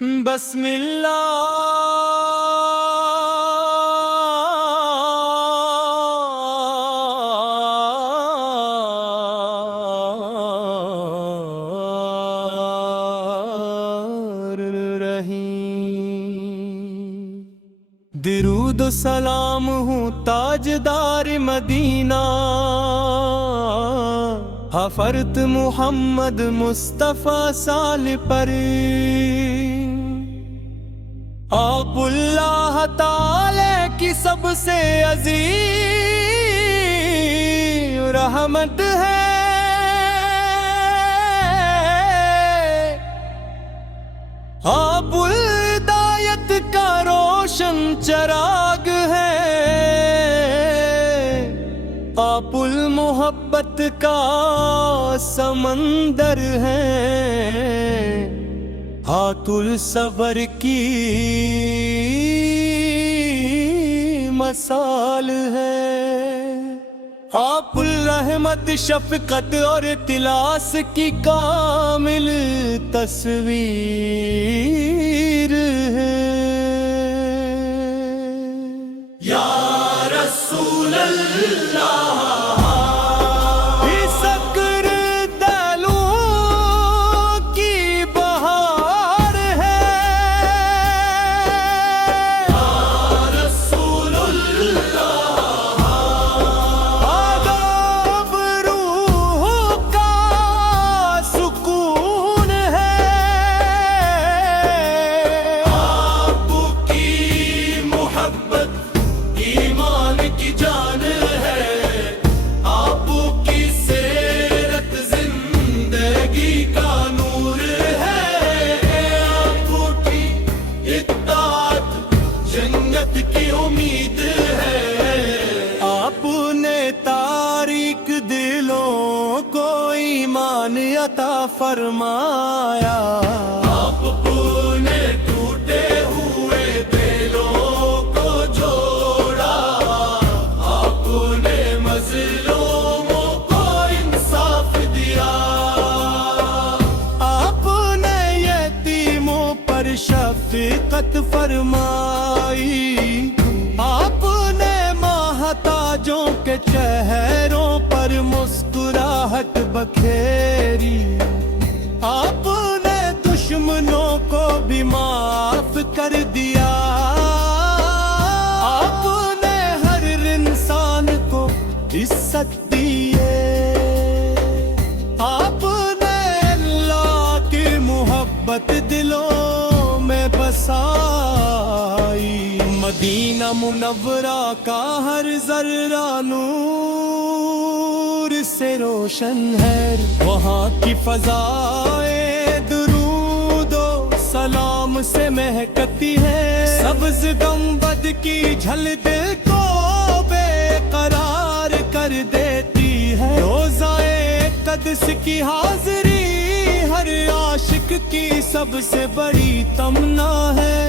بسم اللہ الرحیم، درود و سلام ہوں تاجدار مدینہ، حفرت محمد مصطفیٰ سال پر، آپ اللہ تعالی کی سب سے عظیم رحمت ہے، آپ الہدایت کا روشن چراغ ہے، آپ المحبت کا سمندر ہے، ہاتھ الصبر کی مثال ہے، آپ الرحمت شفقت اور اطلاس کی کامل تصویر ہے، یا رسول اللہ عطا فرمایا، آپ نے ٹوٹے ہوئے دلوں کو جوڑا، آپ نے مظلوموں کو انصاف دیا، آپ نے یتیموں پر شفقت فرمائی، آپ نے محتاجوں کے چہروں پر مسکراہٹ بکھیری، آپ نے دشمنوں کو بھی معاف کر دیا، آپ نے ہر انسان کو عزت دی، آپ نے اللہ کی محبت دلوں میں بسائی، مدینہ منورہ کا ہر ذرہ نور سے روشن ہے، وہاں کی فضائیں درود و سلام سے مہکتی ہے، سبز گنبد کی جھل دل کو بے قرار کر دیتی ہے، روضۂ قدس کی حاضری ہر عاشق کی سب سے بڑی تمنا ہے،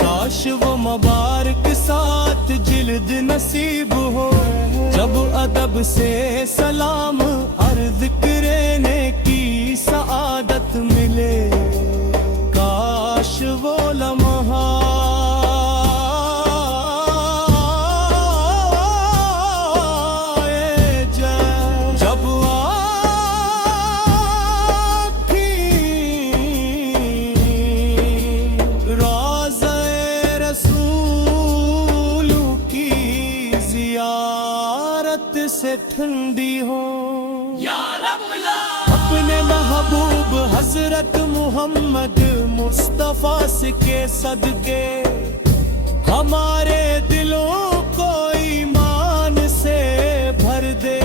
کاش وہ مبارک ساتھ جلد نصیب ہو، جب ادب سے سلام عرض کرنے کی سعادت ملے، کاش وہ لمحہ آئے جائے، جب آپ کی روضہ رسول کی زیارت سے ٹھنڈی ہو، اپنے محبوب حضرت محمد مصطفیٰ کے صدقے ہمارے دلوں کو ایمان سے بھر دے،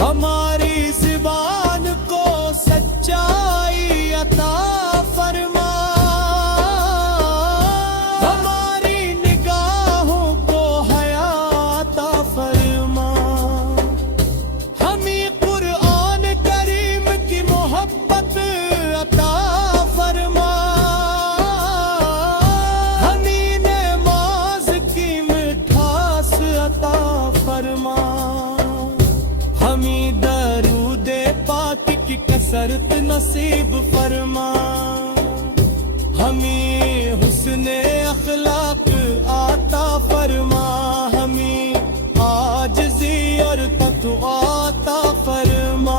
ہماری زبان کو سچائی عطا فرما، ہماری نگاہوں کو حیا عطا فرما، ہمیں قرآن کریم کی محبت عطا فرما، ہمیں نماز کی مٹھاس عطا فرما، ہمیں درود پاک کی کثرت نصیب فرما، حسن اخلاق عطا فرما ہمیں عاجزی اور تقوی عطا فرما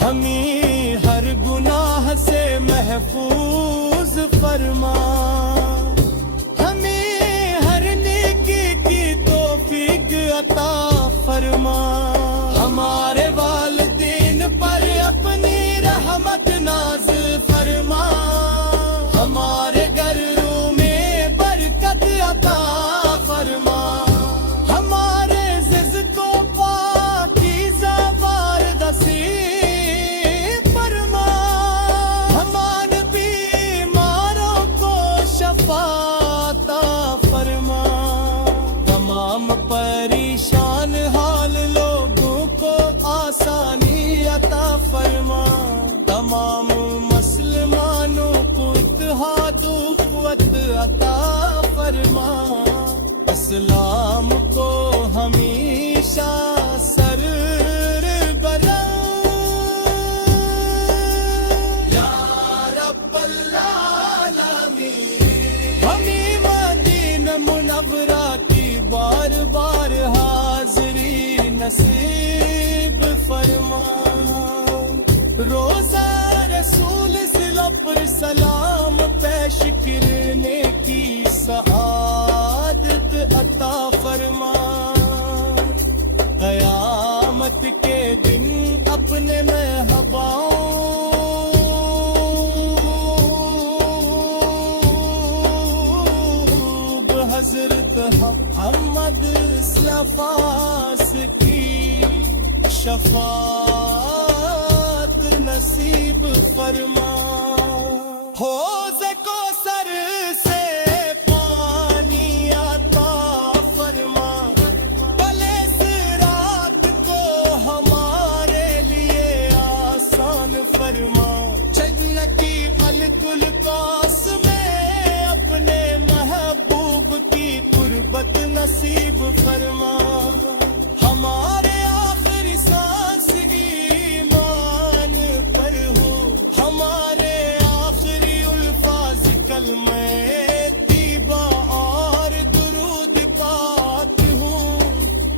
ہمیں ہر گناہ سے محفوظ فرما ہمیں ہر نیکی کی توفیق عطا فرما ہمارے والدین پر اپنی رحمت ناز فرما ہمارے گھروں میں برکت عطا فرما ہمارے رزق کو پاکیزہ وارد نصیب فرما ہمارے بیماروں کو شفا عطا فرما تمام پریشان حال لوگوں کو آسانی عطا فرما تمام مسلمانوں کو اتحاد و قوت عطا فرما اسلام کو ہمیشہ سر یا رب العالمین ہمیں مدینہ منورہ کی بار بار حاضری نصیب فرما روزہ رسول صلی پر سلام پیش کرنے کی سعادت عطا فرما قیامت کے دن اپنے محبوب حضرت محمد صفاس کی شفاعت نصیب فرما حوض کوثر سے پانی عطا فرما بلے صراط کو ہمارے لیے آسان فرما جنتی ملک القاص میں اپنے محبوب کی قربت نصیب فرما ہمارے آخری سانس ایمان پر ہو ہمارے آخری الفاظ کلمہ طیبہ اور درود پاک ہو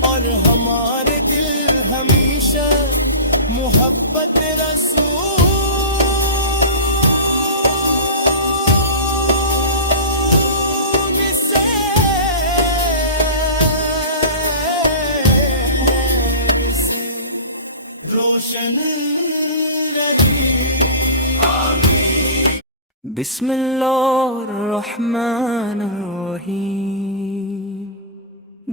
اور ہمارے دل ہمیشہ محبت رسول روشن رہی بسم اللہ الرحمن الرحیم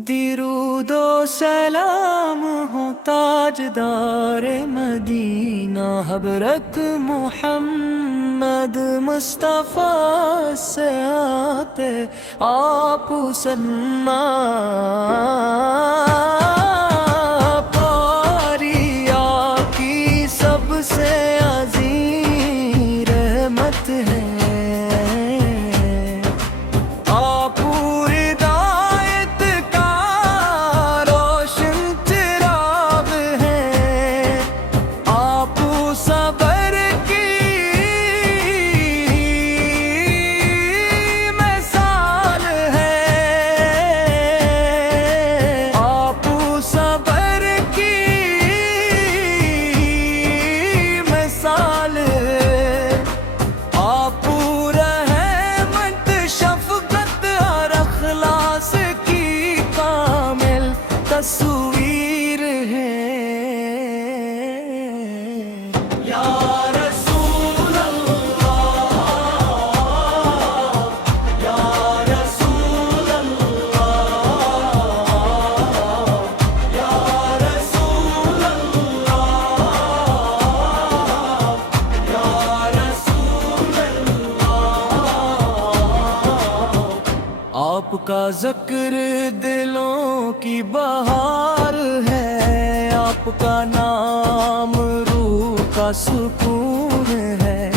درود و سلام ہو تاجدار مدینہ حضرت محمد مصطفیٰ سے آتے آپ سلمان سے عظیم رحمت ہے آپ ہدایت کا روشن چراغ ہے آپ صبر کی مثال ہے آپ صبر کی آپ رحمت شفقت اور اخلاص کی کامل تصویر ہے یا رسول اللہ یا رسول اللہ یا رسول اللہ آپ کا ذکر دلوں کی بہار ہے آپ کا نام روح کا سکون ہے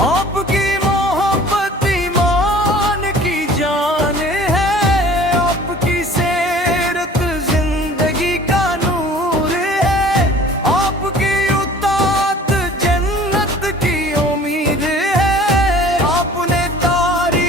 آپ کی محبت ایمان کی جان ہے آپ کی سیرت زندگی کا نور ہے آپ کی اطاعت جنت کی امید ہے آپ نے تاریخ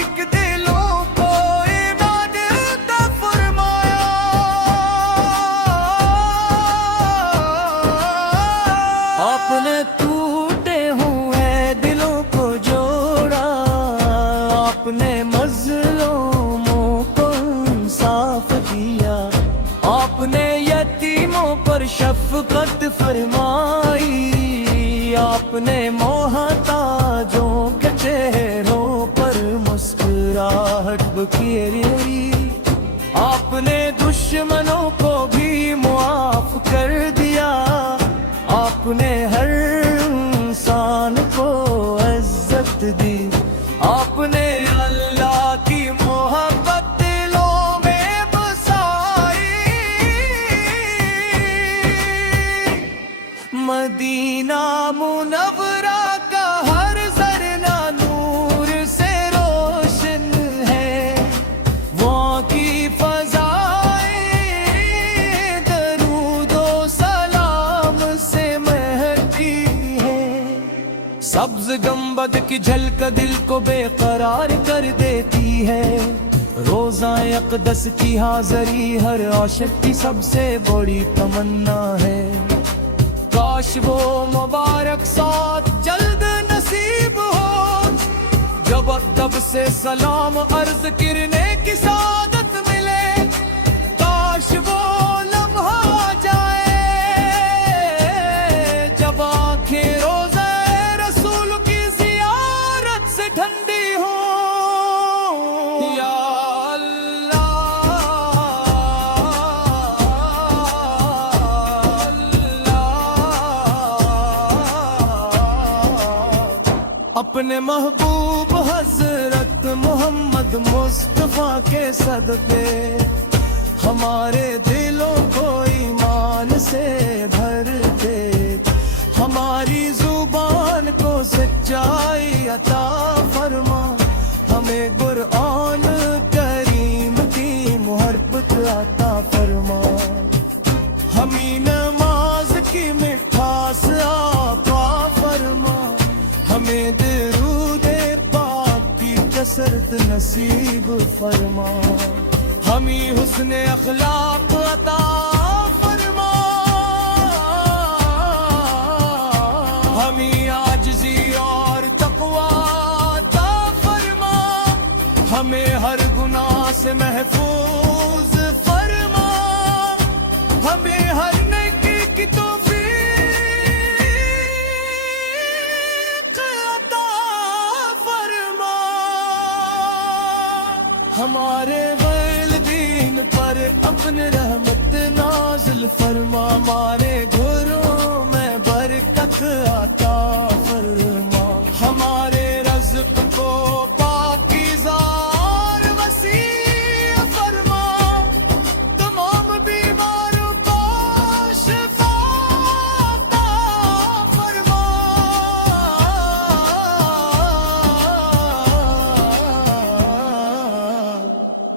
دی، آپ نے اللہ کی محبت دلوں میں بسائی، مدینہ منورہ کا ہر ذرہ نور سے روشن ہے، وہاں کی فضائیں درود و سلام سے مہکتی ہے، سبز گنبد کی جھلک دل کو بے قرار کر دیتی ہے، روزہ اقدس کی حاضری ہر عاشق کی سب سے بڑی تمنا ہے، کاش وہ مبارک ساتھ جلد نصیب ہو، جب ادب سے سلام عرض کرنے کی سعادت ملے، کاش وہ لمحہ آ جائے جب آنکھیں روزہ رسول کی زیارت سے ٹھنڈی ہو، یا اپنے محبوب حضرت محمد مصطفیٰ کے صدقے ہمارے دلوں کو ایمان سے بھر دے، ہماری زبان کو سچائی عطا فرما، ہمیں قرآن کریم کی محبت عطا فرما، ہمیں نماز کی مٹھاس عطا فرما، ہمیں درود پاک کی کثرت نصیب فرما، ہمیں حسن اخلاق عطا فرما، ہمیں عاجزی اور تقوی عطا فرما، ہمیں ہر گناہ سے محفوظ فرما، ہمیں ہر نیکی کی توفیق ہمارے والدین پر اپنے رحمت نازل فرما، ہمارے گھروں میں برکت عطا فرما، ہمارے رزق کو پاکیزہ اور وسیع فرما، تمام بیماروں کو شفا عطا فرما،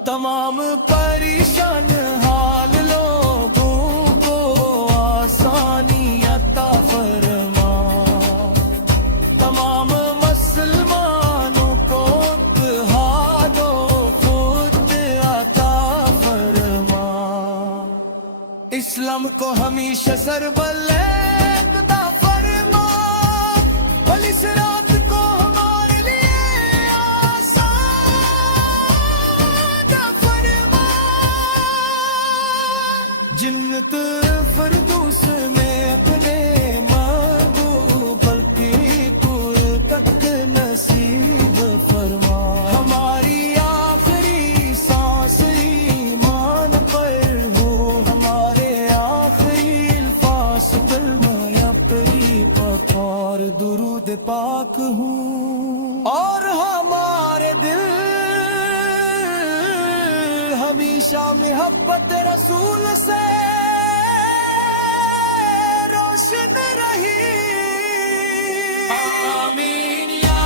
تمام پریشان حال لوگوں کو آسانی عطا فرما، تمام مسلمانوں کو اتحاد و خود عطا فرما، اسلام کو ہمیشہ سربلند عطا فرما، پولیس رات کو ہمارے لیے آسان جنت فردوس میں اپنے محبوب کی قربت نصیب فرما، ہماری آخری سانس ایمان پر ہو، ہمارے آخری الفاظ کلمہ اپنی پکار درود پاک ہوں، اور ہمارے دل ہمیشہ محبت رسول سے روشن رہی، آمین یا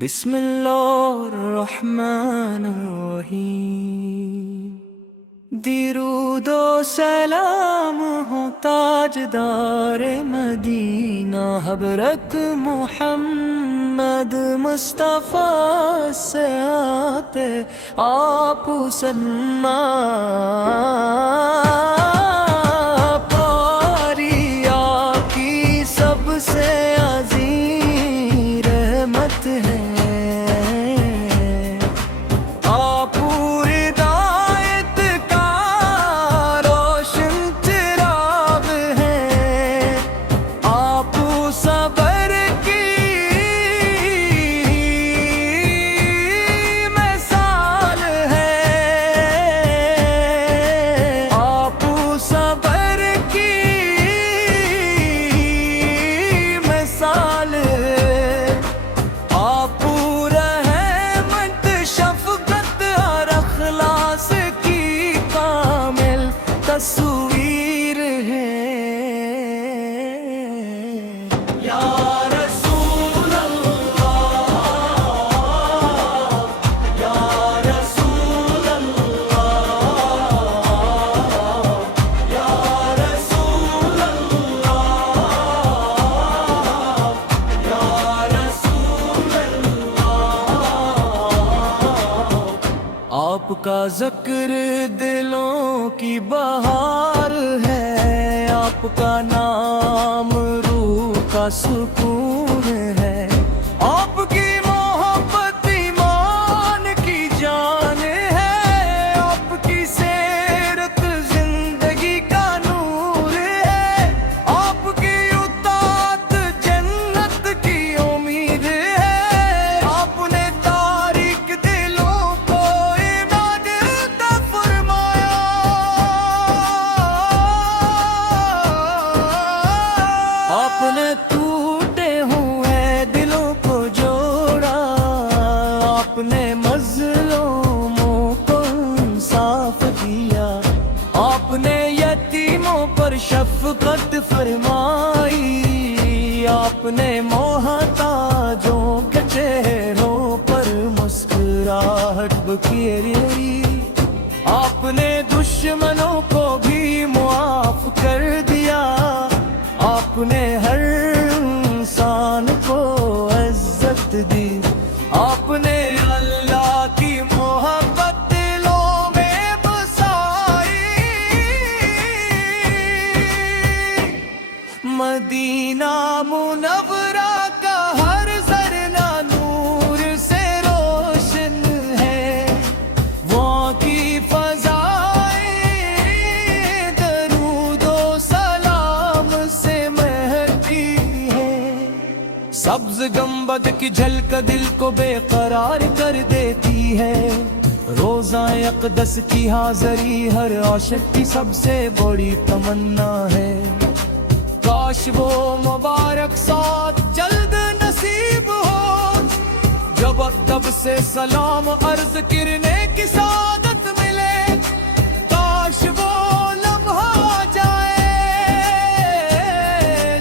بسم اللہ الرحمن الرحیم، درود و سلام ہو تاجدار مدینہ حضرت محمد محمد مصطفیٰ سے آتے آپ سننا پاری آپ کی سب سے عظیم رحمت ہے آپ ہدایت کا روشن چراغ ہے آپ صبر کی مثال ہے آپ صبر کی مثال ہے آپ رحمت شفقت اور اخلاص کی کامل تصویر ہے یا رسول اللہ یا رسول اللہ یا رسول اللہ یا رسول آپ کا ذکر دلوں کی بہار ہے آپ کا نام روح کا سکون ہے آپ کی محبت ایمان کی جان ہے آپ کی سیرت زندگی کا نور ہے آپ کی اطاعت جنت کی امید ہے آپ نے تاریک دلوں کو ایمان عطا فرمایا آپ نے ٹوٹے ہوئے دلوں کو جوڑا آپ نے مظلوموں کو انصاف دیا آپ نے یتیموں پر شفقت فرمائی آپ نے محتاجوں کے چہروں پر مسکراہٹ بکھیری آپ نے دشمنوں کو بھی معاف کر دیا آپ نے ہر انسان کو عزت دی آپ نے اللہ کی محبت دلوں میں بسائی مدینہ منورہ کا ہر ذرہ نور سے روشن ہے وہاں کی فضائیں درود و سلام سے مہکتی ہے سبز گنبد کی جھلک دل کو بے قرار کر دیتی ہے روزہ اقدس کی حاضری ہر عاشق کی سب سے بڑی تمنا ہے کاش وہ مبارک ساتھ جلد نصیب ہو جب ادب سے سلام عرض کرنے کی سعادت ملے کاش وہ لمحہ آ جائے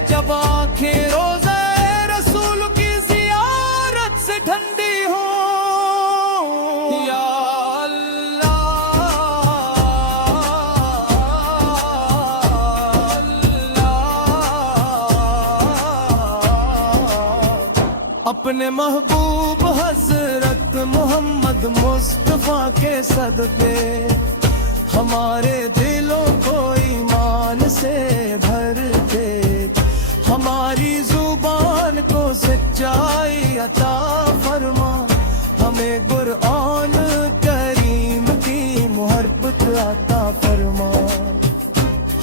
جب آنکھیں روزہ رسول کی زیارت سے ٹھنڈی ہوں یا اپنے محبوب حضرت محمد مصطفیٰ کے صدقے ہمارے دلوں کو ایمان سے بھر دے ہماری زبان کو سچائی عطا فرما ہمیں قرآن کریم کی محبت عطا فرما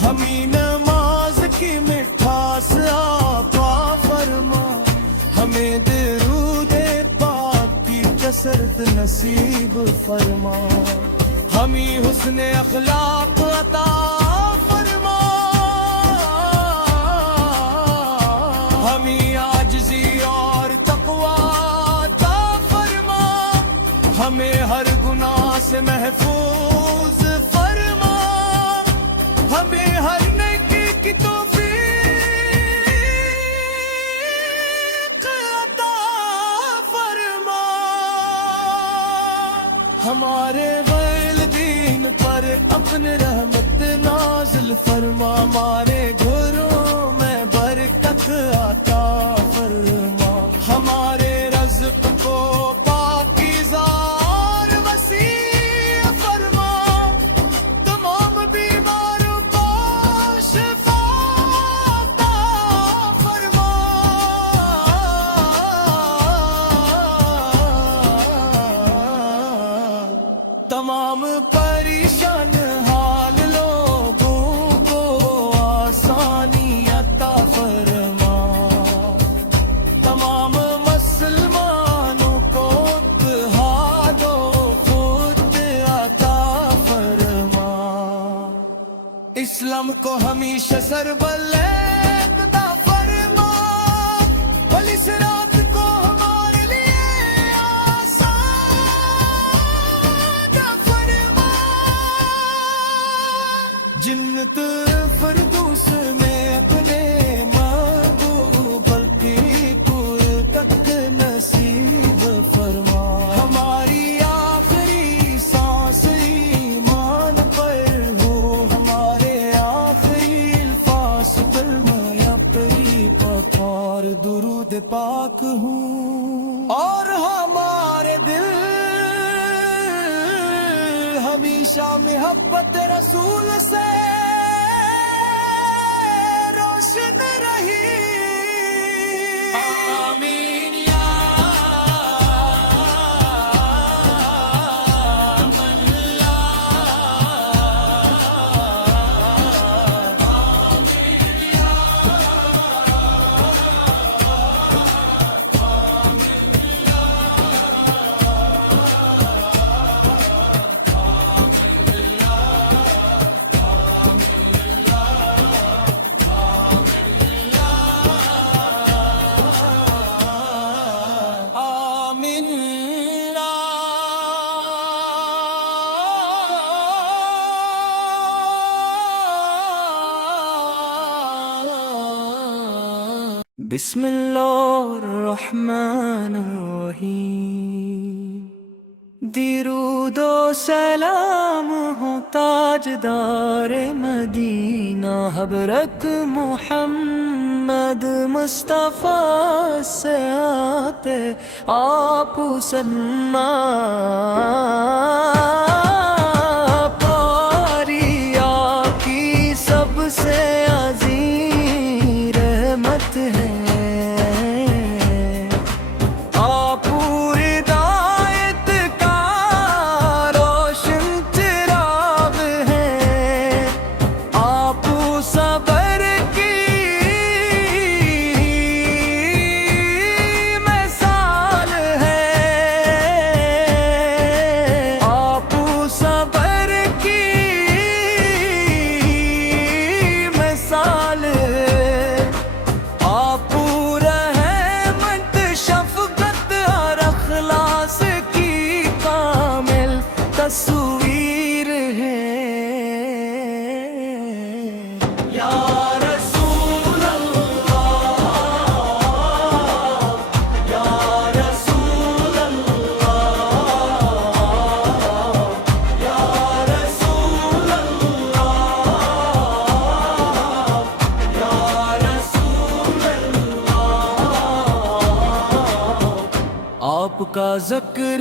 ہمیں نماز کی مٹھاس عطا فرما ہمیں درود پاک کی کثرت نصیب فرما ہمیں حسن اخلاق عطا فرما ہمیں عاجزی اور تقوی عطا فرما ہمیں ہر گناہ سے محفوظ فرما ہمیں ہر نیکی کی توفیق ہمارے والدین پر اپنے رحمت نازل فرما ہمارے گھروں میں برکت عطا فرما ہمارے رزق کو پاکیزہ اور وسیع فرما، تمام بیماروں کو شفا عطا فرما، تمام پریشان حال لوگوں کو آسانی عطا فرما، تمام مسلمانوں کو اتحاد و خود عطا فرما، اسلام کو ہمیشہ سربلند عطا فرما، اور اس رات کو ہمارے لیے آسان عطا فرما، جنت فردوس میں اپنے محبوب کی پور تک نصیب فرما، ہماری آخری سانس ایمان پر ہو، ہمارے آخری الفاظ پر میں اپنی پکار درود پاک ہوں، اور ہمارے دل ہمیشہ محبت رسول سے روشن رہی، آمین یا من لا، آمین یا آمین لا۔ بسم اللہ الرحمن الرحیم، درود و سلام ہو تاجدار مدینہ حضرت محمد مصطفیٰ سے آتے آپ سننا، پاری آپ کی سب سے عظیم رحمت ہے، آپ پوری ہدایت کا روشن چراغ ہے، آپ صبر کی مثال ہے، آپ صبر کی مثال ہے، آپ رحمت شفقت اور اخلاص کی کامل تصویر ہے، یا رسول اللہ، یا رسول اللہ، یا رسول اللہ، یا رسول اللہ، آپ کا ذکر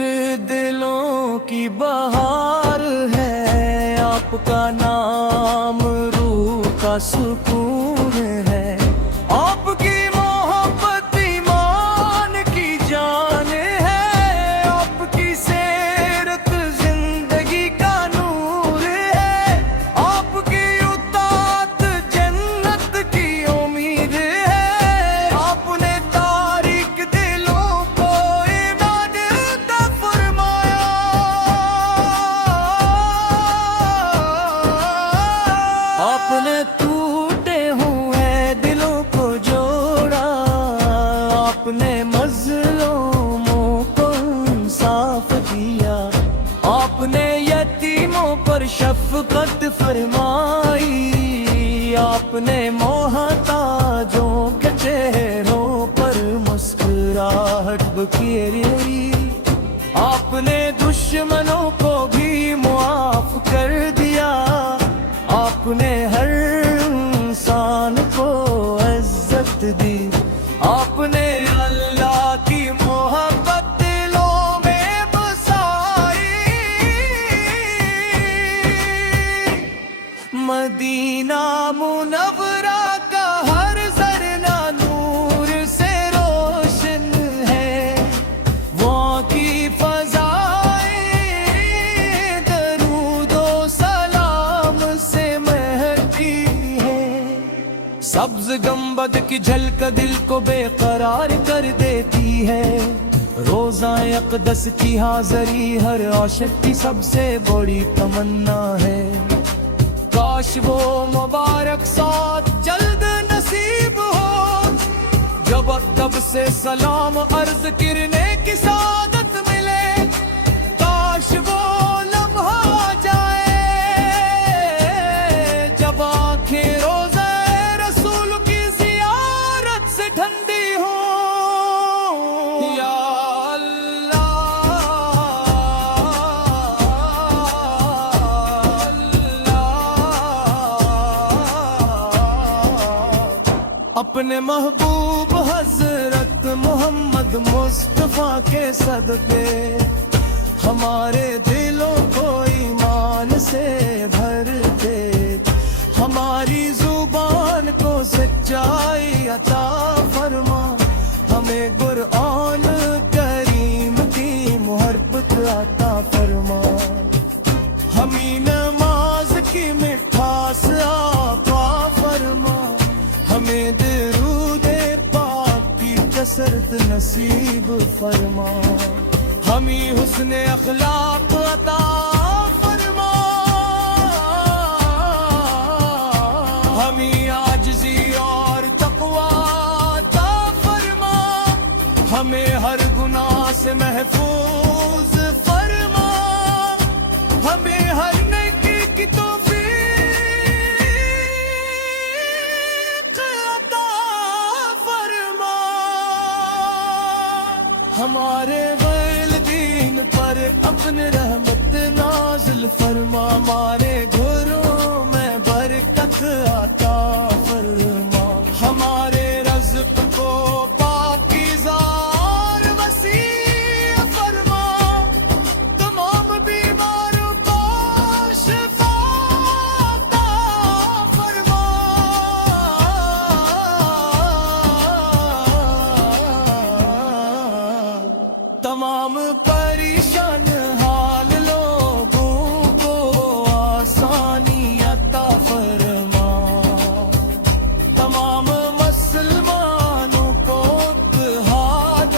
دلوں کی بہار ہے، آپ کا نام روح کا سکون ہے، آپ کی محبت ایمان کی جان ہے، آپ کی سیرت زندگی کا نور ہے، آپ کی اطاعت جنت کی امید ہے، آپ نے تاریک دلوں کو ایمان عطا فرمایا، آپ نے ٹوٹے ہوئے دلوں کو جوڑا، آپ نے مظلوموں کو انصاف دیا، آپ نے یتیموں پر شفقت فرمائی، آپ نے محتاجوں کے چہروں پر مسکراہٹ بکھیری، آپ نے دشمنوں کو بھی معاف کر دیا، آپ نے ہر انسان کو عزت دی، آپ نے اللہ مدینہ منورہ کا ہر ذرہ نور سے روشن ہے، وہاں کی فضائیں درود و سلام سے مہکتی ہے، سبز گنبد کی جھلک دل کو بے قرار کر دیتی ہے، روزہ اقدس کی حاضری ہر عاشق کی سب سے بڑی تمنا ہے، کاش وہ مبارک ساتھ جلد نصیب ہو، جب ادب سے سلام عرض کرنے کی سعادت ملے، کاش وہ لمحہ آ جائے جب آنکھیں روزہ رسول کی زیارت سے ٹھنڈی ہو، یا اپنے محبوب حضرت محمد مصطفیٰ کے صدقے ہمارے دلوں کو ایمان سے بھر دے، ہماری زبان کو سچائی عطا فرما، ہمیں قرآن کریم کی محبت عطا فرما، ہمیں نماز کی مٹھاس عطا فرما، ہمیں درود پاک کی کثرت نصیب فرما، ہمیں حسن اخلاق عطا فرما، ہمیں عاجزی اور تقوی عطا فرما، ہمیں ہر گناہ سے محفوظ فرما، ہمیں ہر نیکی کی توفیق عطا فرما، ہمارے والدین پر اپنے رحمت نازل فرما، ہمارے گھروں میں برکت عطا فرما، ہمارے رزق کو پاکیزہ اور وسیع فرما، تمام بیماروں کو شفا عطا فرما، تمام پریشان حال لوگوں کو آسانی عطا فرما، تمام مسلمانوں کو اتحاد و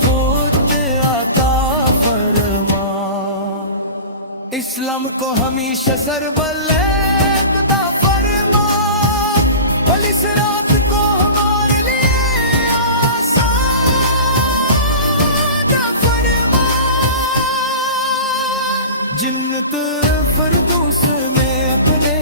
خود عطا فرما، اسلام کو ہمیشہ سربلند عطا فرما، ولی صراط کو ہمارے لیے آسان فرما، جنت فردوس میں اپنے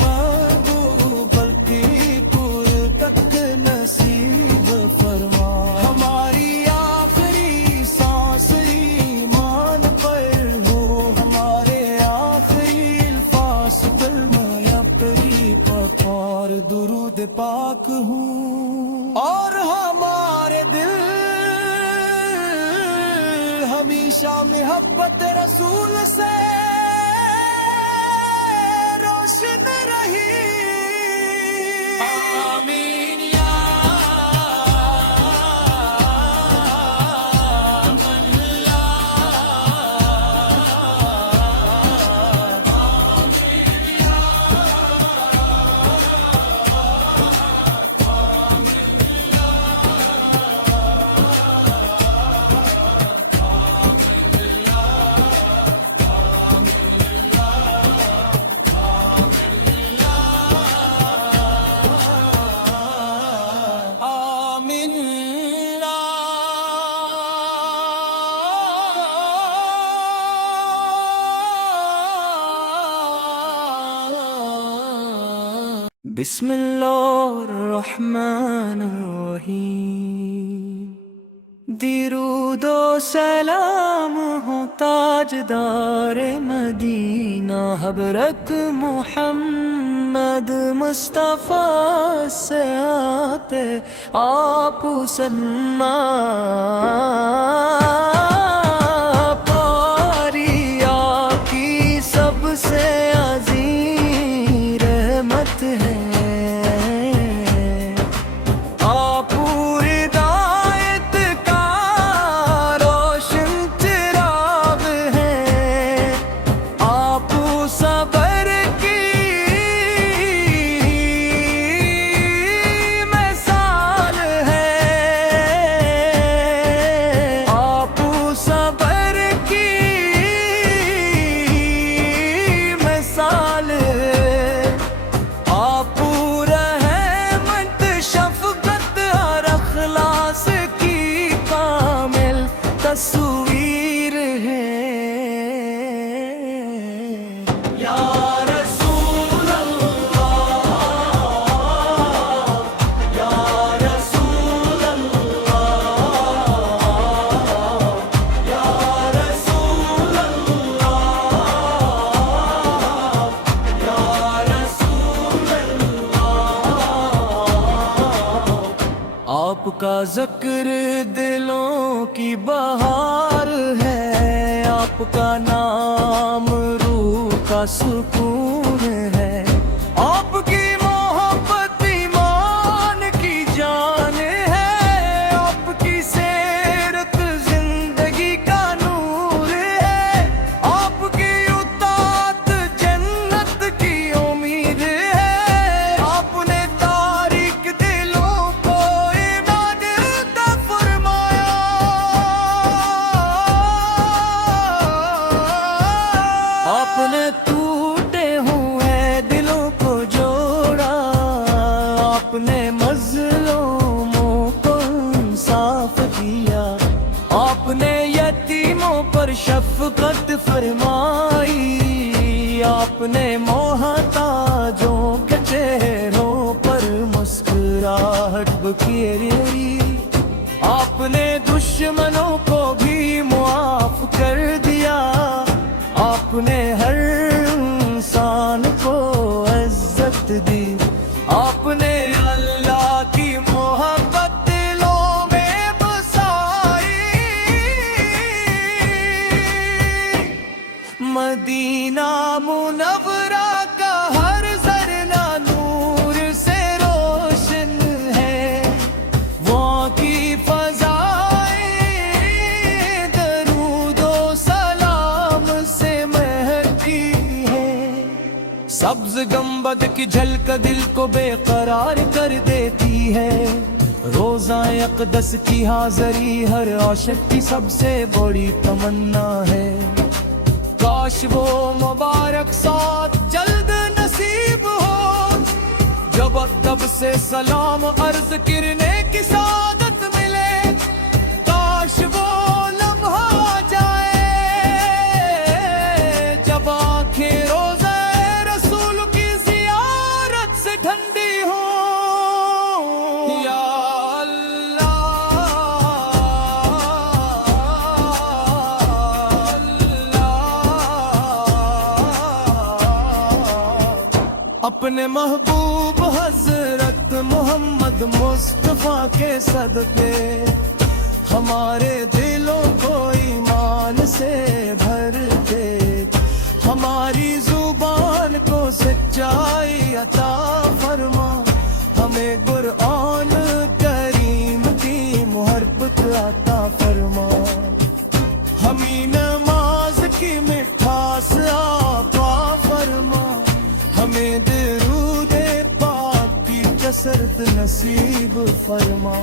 محبوب کی پور تک نصیب فرما، ہماری آخری سانس ایمان پر ہو، ہمارے آخری الفاظ کلمہ اپنی پکار درود پاک ہوں، اور ہمارے دل ہمیشہ محبت رسول سے روشن رہی، آمین یا بسم اللہ الرحمن الرحیم، درود و سلام ہو تاجدار مدینہ حضرت محمد مصطفیٰ سے آتے آپ سلمان، پاری آپ کی سب سے عظیم یا رسول اللہ یا رسول اللہ یا رسول اللہ یا رسول اللہ آپ کا ذکر دلوں کی بہار ہے آپ کا نام روح کا سکون ہے آپ کی محبت ایمان کی جان ہے آپ کی سیرت زندگی کا نور ہے آپ کی اطاعت جنت کی امید ہے آپ نے تاریک دلوں کو ایمان عطا فرمایا آپ نے ٹوٹے ہوئے دلوں کو جوڑا آپ نے مظلوموں کو انصاف دیا آپ نے یتیموں پر شفقت فرمائی آپ نے محتاجوں کے چہروں پر مسکراہٹ بکھیری آپ نے دشمنوں کو بھی معاف کر دیا آپ نے ہر انسان کو عزت دی آپ نے اللہ کی محبت دلوں میں بسائی مدینہ منورہ کا ہر ذرہ نور سے روشن ہے وہاں کی فضائیں درود و سلام سے مہکتی ہے سبز گنبد کی جھلک دل کو بے قرار کر دیتی ہے روزہ اقدس کی حاضری ہر عاشق کی سب سے بڑی تمنا ہے کاش وہ مبارک ساتھ جلد نصیب ہو جب ادب سے سلام عرض کرنے کی سعادت ملے کاش وہ لمحہ آ جائے جب آنکھیں روزہ رسول کی زیارت سے ٹھنڈی ہو یا اللہ اپنے محبوب حضرت محمد مصطفیٰ کے صدقے ہمارے دلوں کو ایمان سے بھر دے ہماری زبان کو سچائی عطا فرما ہمیں قرآن کریم کی محبت عطا فرما ہمیں نماز کی مٹھاس عطا فرما ہمیں درود پاک کی کثرت نصیب فرما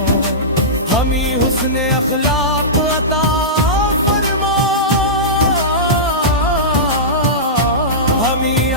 ہمیں حسن اخلاق عطا فرما ہمیں